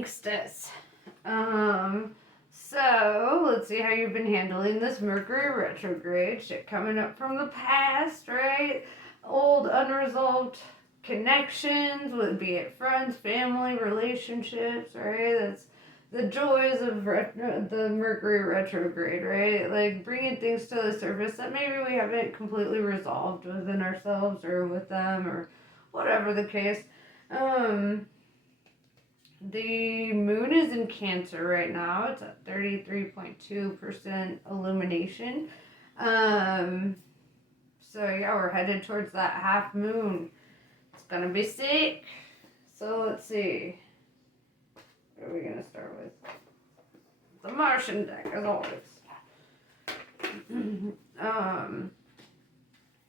gangsters. So let's see how you've been handling this Mercury retrograde shit coming up from the past, right? Old unresolved connections, would be it friends, family, relationships, right? That's the joys of the Mercury retrograde, right? Like bringing things to the surface that maybe we haven't completely resolved within ourselves or with them or whatever the case. The moon is in Cancer right now. It's at 33.2% illumination. So yeah, we're headed towards that half moon. It's gonna be sick. So let's see. What are we gonna start with? The Martian deck, as always.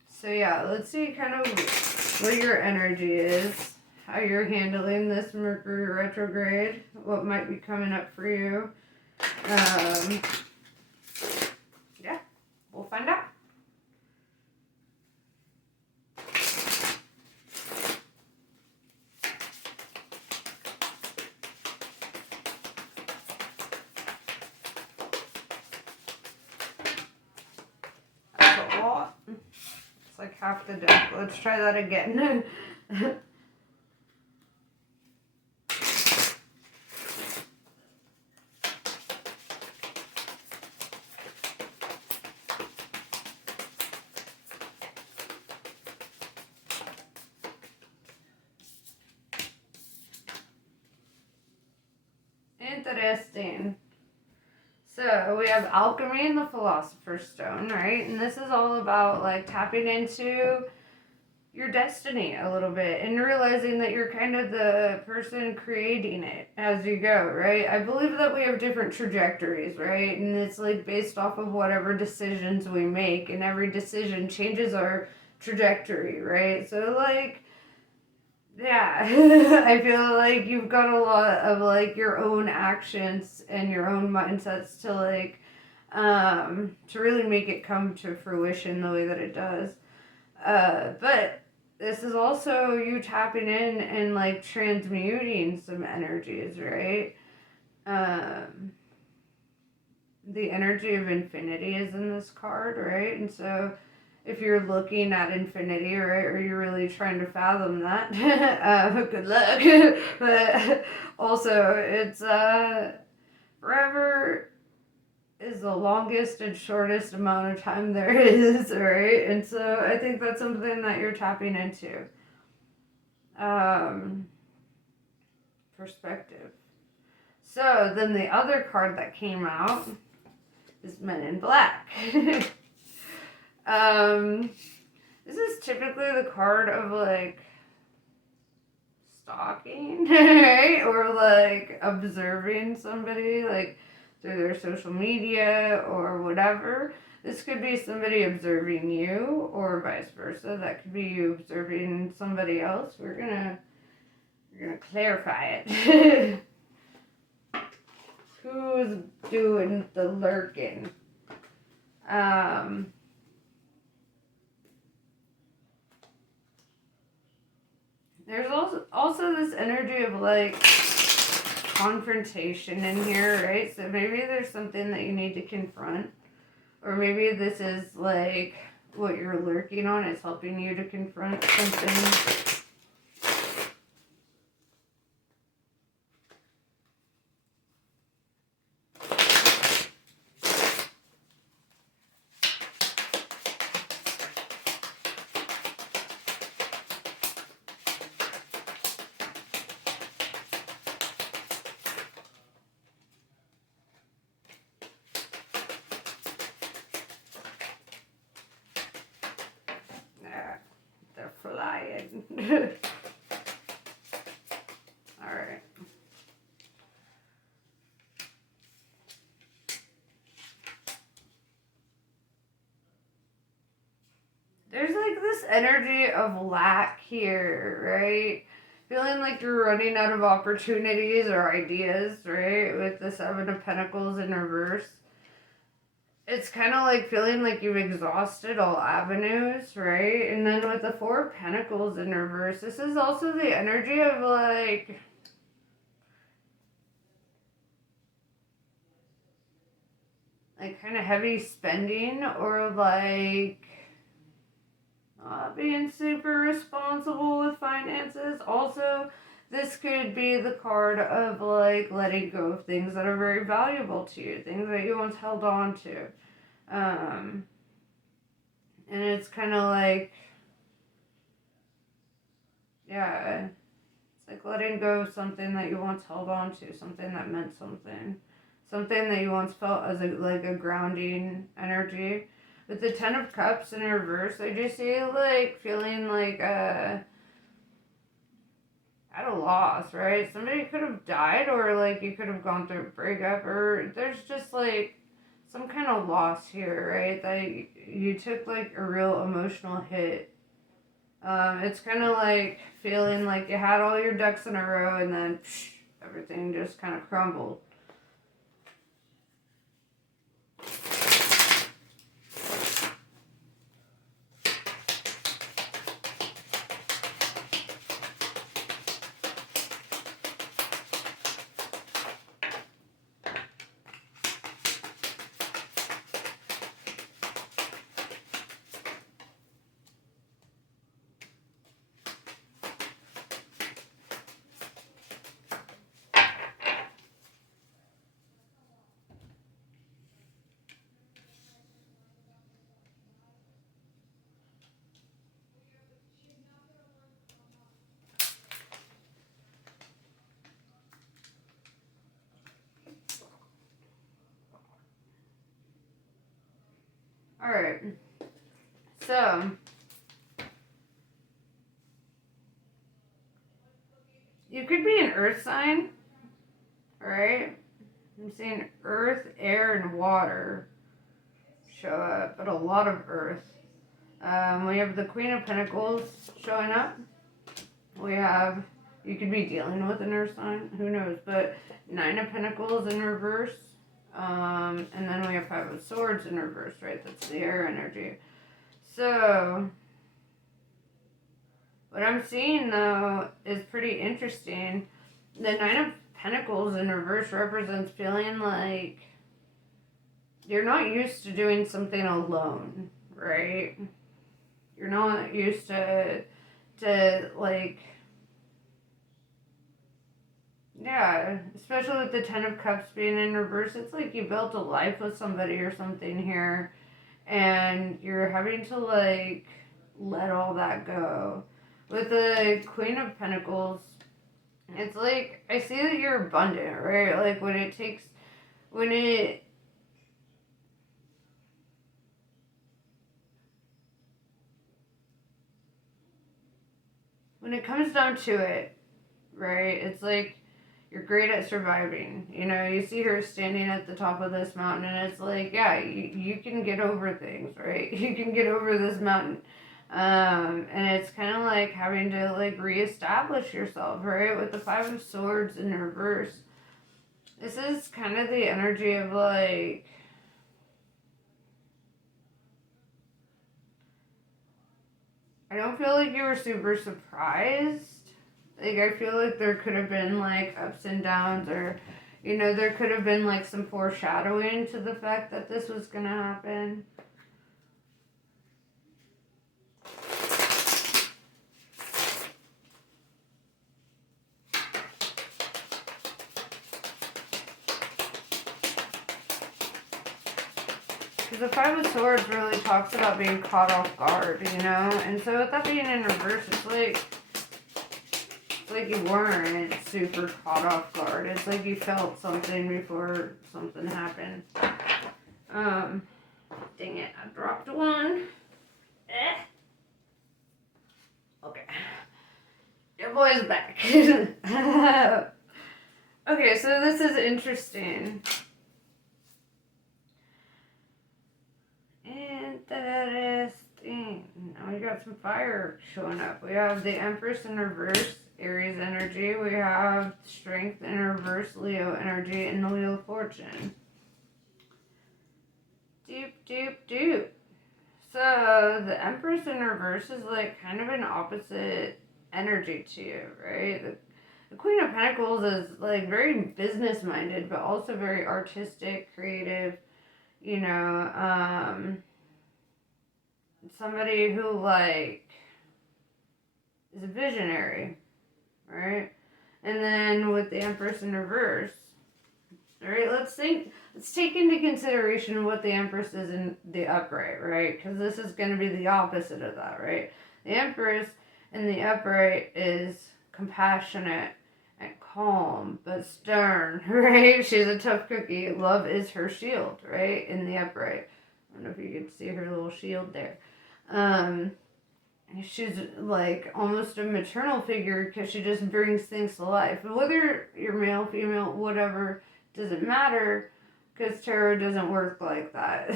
So yeah, let's see kind of what your energy is, how you're handling this Mercury retrograde, what might be coming up for you. Yeah, we'll find out. That's a lot. It's like half the deck. Let's try that again. Interesting. So we have alchemy and the philosopher's stone, right? And this is all about like tapping into your destiny a little bit and realizing that you're kind of the person creating it as you go, right? I believe that we have different trajectories, right? And it's like based off of whatever decisions we make, and every decision changes our trajectory, right? So like, yeah, I feel like you've got a lot of like your own actions and your own mindsets to like to really make it come to fruition the way that it does. But this is also you tapping in and like transmuting some energies, right? The energy of infinity is in this card, right? And so if you're looking at infinity, right, or you're really trying to fathom that, good luck. But also, it's forever is the longest and shortest amount of time there is, right? And so I think that's something that you're tapping into. Perspective. So then the other card that came out is Men in Black. This is typically the card of like stalking, right? Or like observing somebody like through their social media or whatever. This could be somebody observing you or vice versa. That could be you observing somebody else. We're gonna clarify it. Who's doing the lurking? There's also this energy of like confrontation in here, right? So maybe there's something that you need to confront, or maybe this is like what you're lurking on is helping you to confront something. They're flying. Alright. There's like this energy of lack here, right? Feeling like you're running out of opportunities or ideas, right? With the Seven of Pentacles in reverse. It's kind of like feeling like you've exhausted all avenues, right? And then with the Four of Pentacles in reverse, this is also the energy of like like kind of heavy spending, or like not being super responsible with finances. Also, this could be the card of like letting go of things that are very valuable to you, things that you once held on to. Um, and it's kind of like, yeah, it's like letting go of something that you once held on to, something that meant something, something that you once felt as like a grounding energy. With the Ten of Cups in reverse, I just see like feeling like at a loss, right? Somebody could have died, or like you could have gone through a breakup, or there's just like some kind of loss here, right? That you took like a real emotional hit. It's kind of like feeling like you had all your ducks in a row, and then everything just kind of crumbled. All right. So, you could be an earth sign, right? I'm seeing earth, air, and water show up, but a lot of earth. We have the Queen of Pentacles showing up. We have, you could be dealing with an earth sign, who knows, but Nine of Pentacles in reverse. And then we have Five of Swords in reverse, right? That's the air energy. So, what I'm seeing though is pretty interesting. The Nine of Pentacles in reverse represents feeling like you're not used to doing something alone, right? You're not used to like, yeah, especially with the Ten of Cups being in reverse. It's like you built a life with somebody or something here, and you're having to like let all that go. With the Queen of Pentacles, it's like I see that you're abundant, right? Like when it takes, when it, when it comes down to it, right? It's like you're great at surviving. You know, you see her standing at the top of this mountain, and it's like, yeah, you can get over things, right? You can get over this mountain. And it's kind of like having to like reestablish yourself, right? With the Five of Swords in reverse. This is kind of the energy of like, I don't feel like you were super surprised. Like, I feel like there could have been like ups and downs, or, you know, there could have been like some foreshadowing to the fact that this was gonna happen. Because the Five of Swords really talks about being caught off guard, you know? And so with that being in reverse, it's like you weren't super caught off guard. It's like you felt something before something happened. Dang it, I dropped one. Okay. Your boy's back. Okay, so this is interesting. Interesting. Now we got some fire showing up. We have the Empress in reverse, Aries energy. We have Strength in reverse, Leo energy, and the Wheel of Fortune. Doop, doop, doop. So the Empress in reverse is like kind of an opposite energy to you, right? The Queen of Pentacles is like very business minded, but also very artistic, creative. you know, somebody who like is a visionary, right? And then with the Empress in reverse, all right, let's take into consideration what the Empress is in the upright, right? Because this is going to be the opposite of that, right? The Empress in the upright is compassionate and calm, but stern, right? She's a tough cookie. Love is her shield, right? In the upright. I don't know if you can see her little shield there. Um, she's like almost a maternal figure because she just brings things to life. But whether you're male, female, whatever, doesn't matter because tarot doesn't work like that.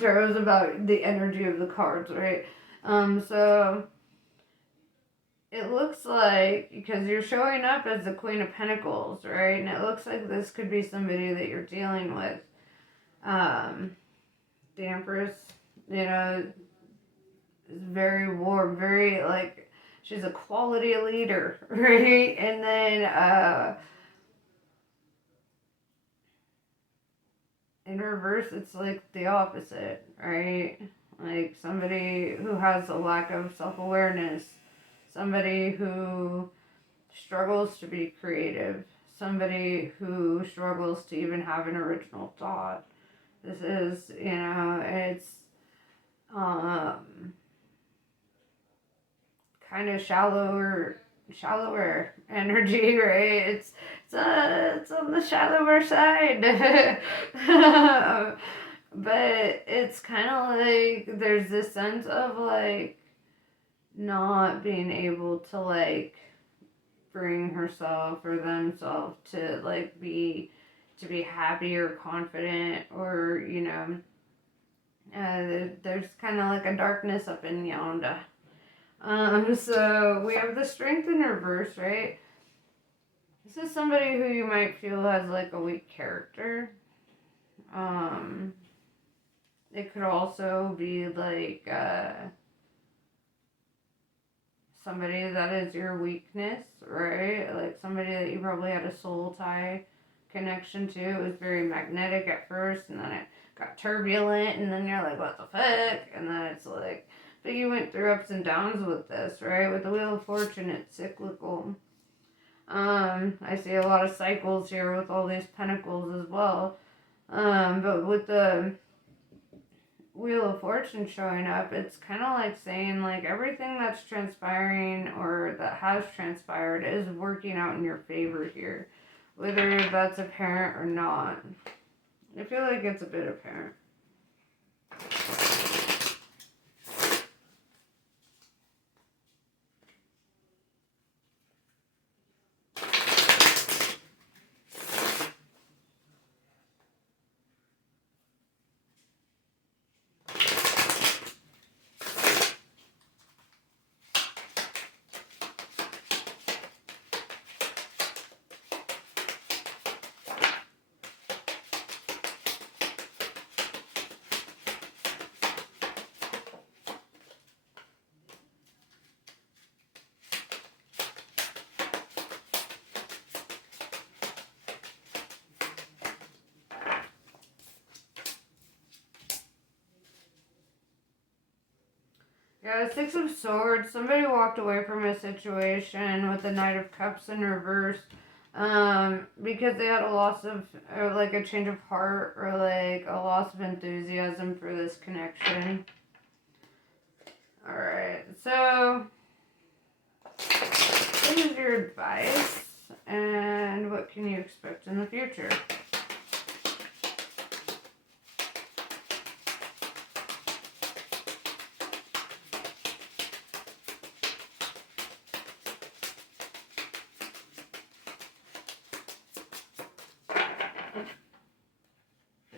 Tarot's about the energy of the cards, right? So it looks like because you're showing up as the Queen of Pentacles, right? And it looks like this could be somebody that you're dealing with. The Empress, you know, is very warm, very like she's a quality leader, right? And then in reverse, it's like the opposite, right? Like somebody who has a lack of self awareness, somebody who struggles to be creative, somebody who struggles to even have an original thought. This is, you know, it's um, kind of shallower energy, right? It's on the shallower side. But it's kind of like there's this sense of like not being able to like bring herself or themselves to like be happy or confident or there's kind of like a darkness up in yonder. So we have the Strength in reverse, right? This is somebody who you might feel has like a weak character. Um, it could also be like somebody that is your weakness, right? Like somebody that you probably had a soul tie connection to. It was very magnetic at first, and then it got turbulent, and then you're like, what the fuck? And then it's like, but you went through ups and downs with this, right? With the Wheel of Fortune, it's cyclical. I see a lot of cycles here with all these pentacles as well. But with the Wheel of Fortune showing up, it's kind of like saying like everything that's transpiring or that has transpired is working out in your favor here, whether that's apparent or not. I feel like it's a bit apparent. Yeah, the Six of Swords. Somebody walked away from a situation with the Knight of Cups in reverse, because they had a loss of, or like a change of heart, or like a loss of enthusiasm for this connection. All right, so what is your advice, and what can you expect in the future?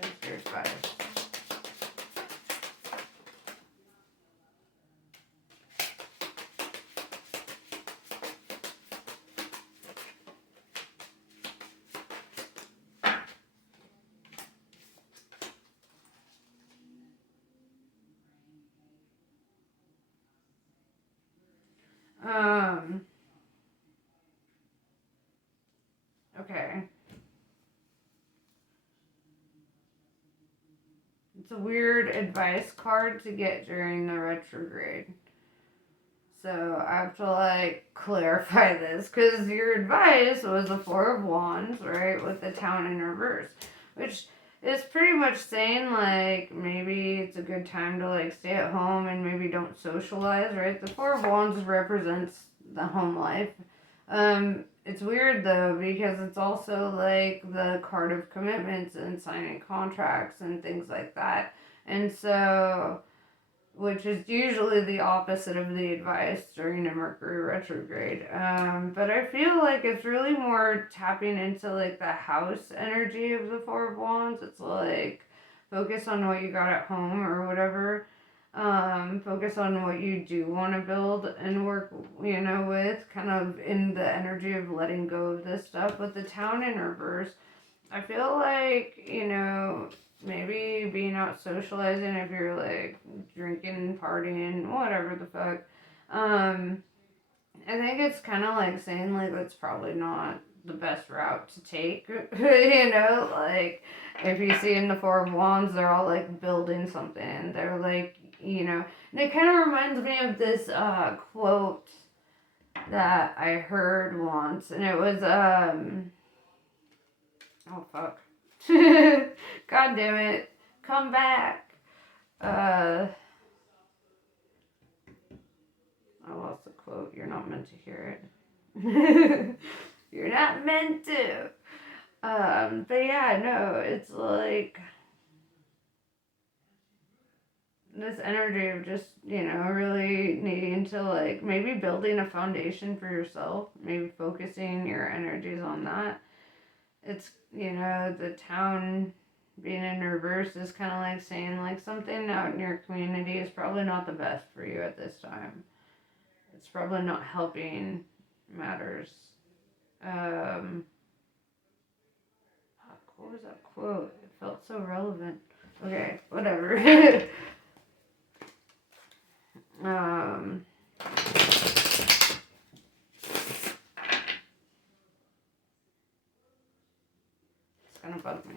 That's your advice. Okay. It's a weird advice card to get during the retrograde. So I have to like clarify this because your advice was the Four of Wands, right, with the Town in reverse, which is pretty much saying like maybe it's a good time to like stay at home and maybe don't socialize, right? The Four of Wands represents the home life. It's weird though because it's also like the card of commitments and signing contracts and things like that. And so, which is usually the opposite of the advice during a Mercury retrograde. But I feel like it's really more tapping into like the house energy of the Four of Wands. It's like focus on what you got at home or whatever. Focus on what you do want to build and work, with kind of in the energy of letting go of this stuff. But the Town in reverse, I feel like, maybe being out socializing if you're like drinking, partying, whatever the fuck. I think it's kind of like saying like that's probably not the best route to take. Like if you see in the Four of Wands, they're all like building something. They're like, and it kind of reminds me of this quote that I heard once, and it was oh fuck. God damn it. Come back. I lost the quote. You're not meant to hear it. You're not meant to. But yeah, no, it's like this energy of just, really needing to like maybe building a foundation for yourself, maybe focusing your energies on that. It's, the Town being in reverse is kind of like saying like something out in your community is probably not the best for you at this time. It's probably not helping matters. What was that quote? It felt so relevant. Okay, whatever. It's gonna bug me.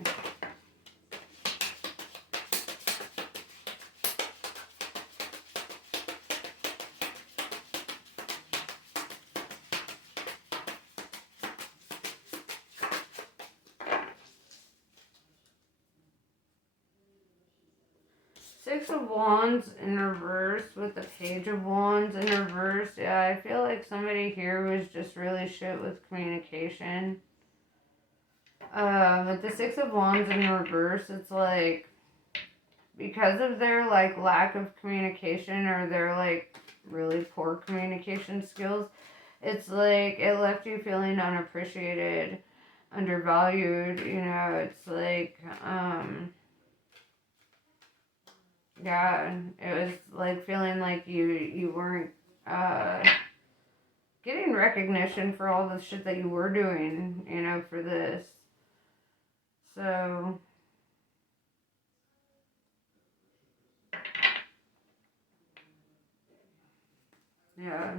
Six of Wands in reverse with the Page of Wands in reverse. Yeah, I feel like somebody here was just really shit with communication. With the Six of Wands in reverse, it's like because of their like lack of communication or their like really poor communication skills, it's like it left you feeling unappreciated, undervalued. It's like yeah, it was like feeling like you weren't getting recognition for all the shit that you were doing, for this. So yeah.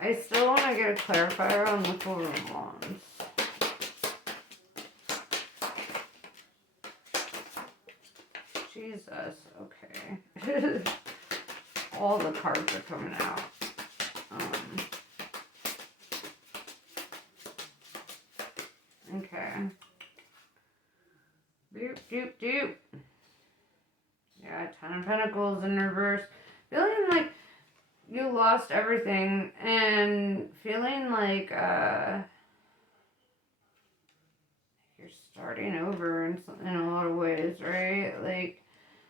I still want to get a clarifier on the Four of Wands. Jesus, okay. All the cards are coming out. Okay. Doop, doop, doop. Yeah, Ten of Pentacles in reverse. Feeling like you lost everything and feeling like you're starting over in a lot of ways, right? Like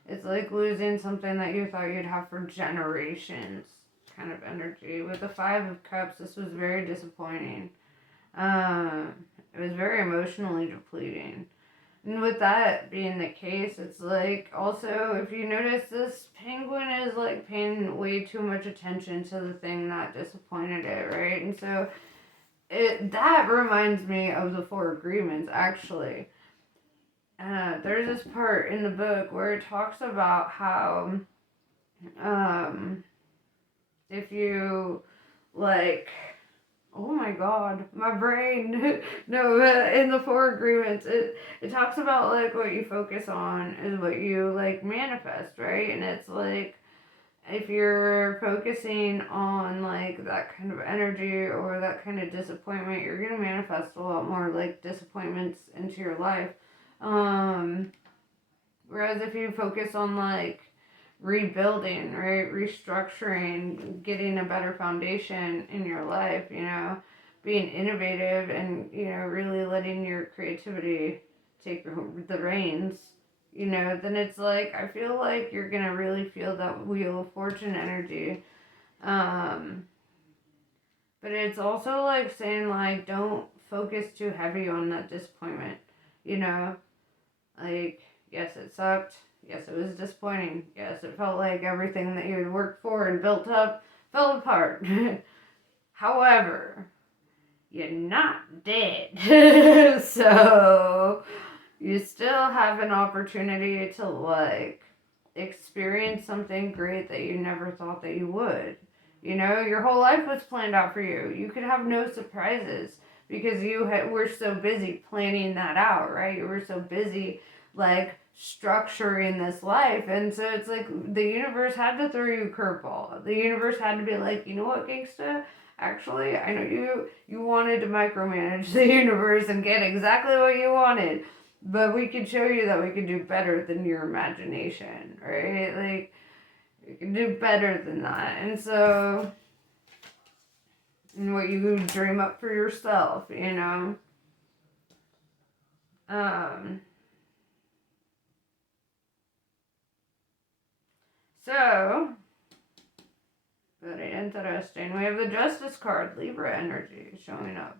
it's like losing something that you thought you'd have for generations kind of energy. With the Five of Cups, this was very disappointing. It was very emotionally depleting. And with that being the case, it's like also if you notice this penguin is like paying way too much attention to the thing that disappointed it, right? And so that reminds me of the Four Agreements actually. There's this part in the book where it talks about how if you like Oh my God, my brain. No, in the Four Agreements, it talks about like what you focus on is what you like manifest, right? And it's like if you're focusing on like that kind of energy or that kind of disappointment, you're gonna manifest a lot more like disappointments into your life. Um, Whereas if you focus on like rebuilding, right, restructuring, getting a better foundation in your life, being innovative and, really letting your creativity take the reins, then it's like, I feel like you're going to really feel that Wheel of Fortune energy. Um, but it's also like saying, like, don't focus too heavy on that disappointment, you know? Like, yes, it sucked. Yes, it was disappointing. Yes, it felt like everything that you had worked for and built up fell apart. However, you're not dead. So, you still have an opportunity to, like, experience something great that you never thought that you would. Your whole life was planned out for you. You could have no surprises because were so busy planning that out, right? You were so busy, like, structuring this life. And so it's like the universe had to throw you a curveball. The universe had to be like, you know what, gangsta? Actually, I know you wanted to micromanage the universe and get exactly what you wanted, but we could show you that we could do better than your imagination, right? Like, we can do better than that. And so, and what you dream up for yourself, Um, so, very interesting. We have the Justice card, Libra energy showing up.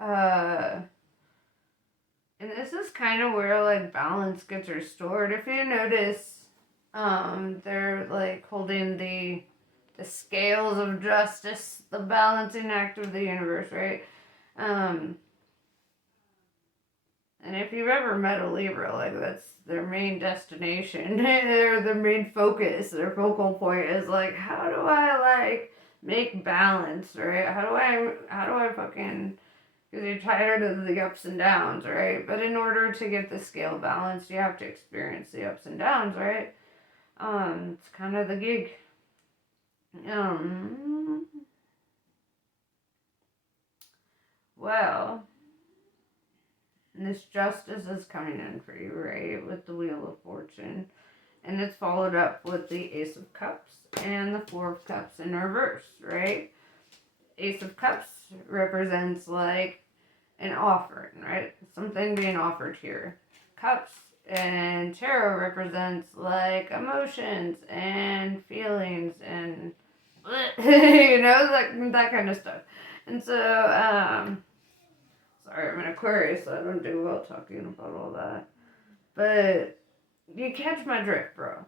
Uh, and this is kind of where, like, balance gets restored. If you notice, they're, like, holding the scales of justice, the balancing act of the universe, right? Um, and if you've ever met a Libra, like, that's their main destination, their main focus, their focal point is like, how do I like make balance, right? How do I fucking, because you're tired of the ups and downs, right? But in order to get the scale balanced, you have to experience the ups and downs, right? It's kind of the gig. Um, well, and this justice is coming in for you, right? With the Wheel of Fortune. And it's followed up with the Ace of Cups and the Four of Cups in reverse, right? Ace of Cups represents like an offering, right? Something being offered here. Cups and tarot represents like emotions and feelings and that kind of stuff. And so, sorry, I'm an Aquarius, so I don't do well talking about all that. But you catch my drift, bro.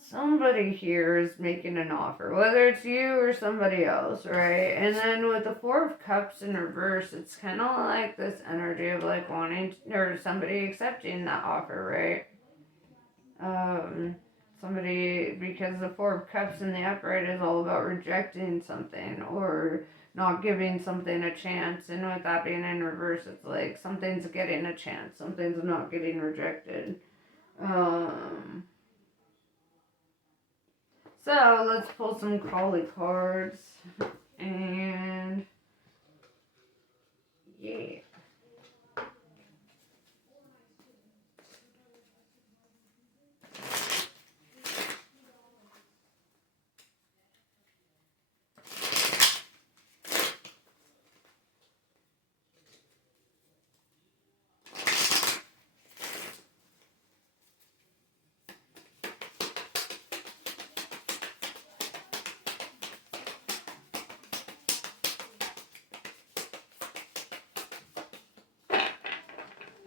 Somebody here is making an offer, whether it's you or somebody else, right? And then with the Four of Cups in reverse, it's kind of like this energy of like wanting or somebody accepting that offer, right? Somebody, because the Four of Cups in the upright is all about rejecting something or not giving something a chance, and with that being in reverse, it's like something's getting a chance, something's not getting rejected. Um, So let's pull some Kali cards. And yeah.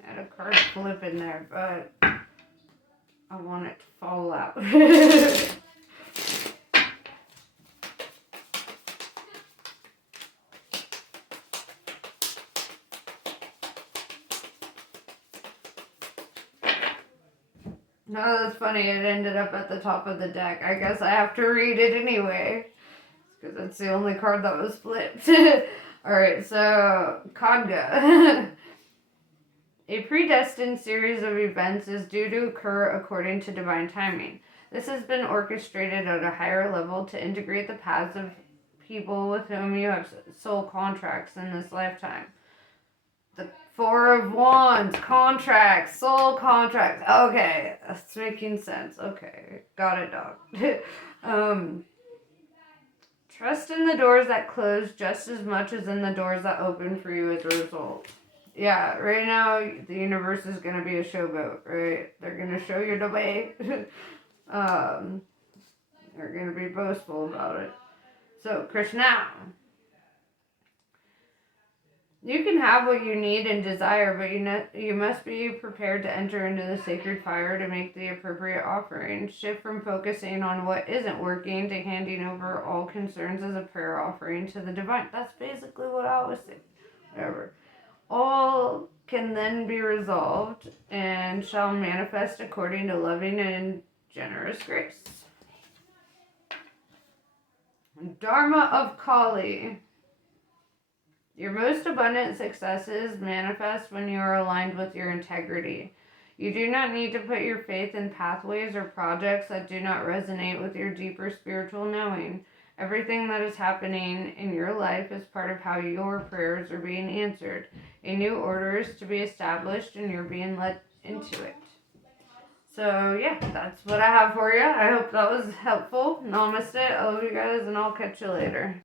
Had a card flip in there, but I want it to fall out. No, that's funny. It ended up at the top of the deck. I guess I have to read it anyway. because it's the only card that was flipped. Alright, so Khadga. A predestined series of events is due to occur according to divine timing. This has been orchestrated at a higher level to integrate the paths of people with whom you have soul contracts in this lifetime. The Four of Wands, contracts, soul contracts. Okay, that's making sense. Okay, got it, dog. Trust in the doors that close just as much as in the doors that open for you as a result. Yeah, right now the universe is going to be a showboat, right? They're going to show you the way. They're going to be boastful about it. So, Krishna. You can have what you need and desire, but you must be prepared to enter into the sacred fire to make the appropriate offering. Shift from focusing on what isn't working to handing over all concerns as a prayer offering to the divine. That's basically what I was saying. Whatever. All can then be resolved and shall manifest according to loving and generous grace. Dharma of Kali. Your most abundant successes manifest when you are aligned with your integrity. You do not need to put your faith in pathways or projects that do not resonate with your deeper spiritual knowing. Everything that is happening in your life is part of how your prayers are being answered. A new order is to be established and you're being led into it. So yeah, that's what I have for you. I hope that was helpful. Namaste. I love you guys and I'll catch you later.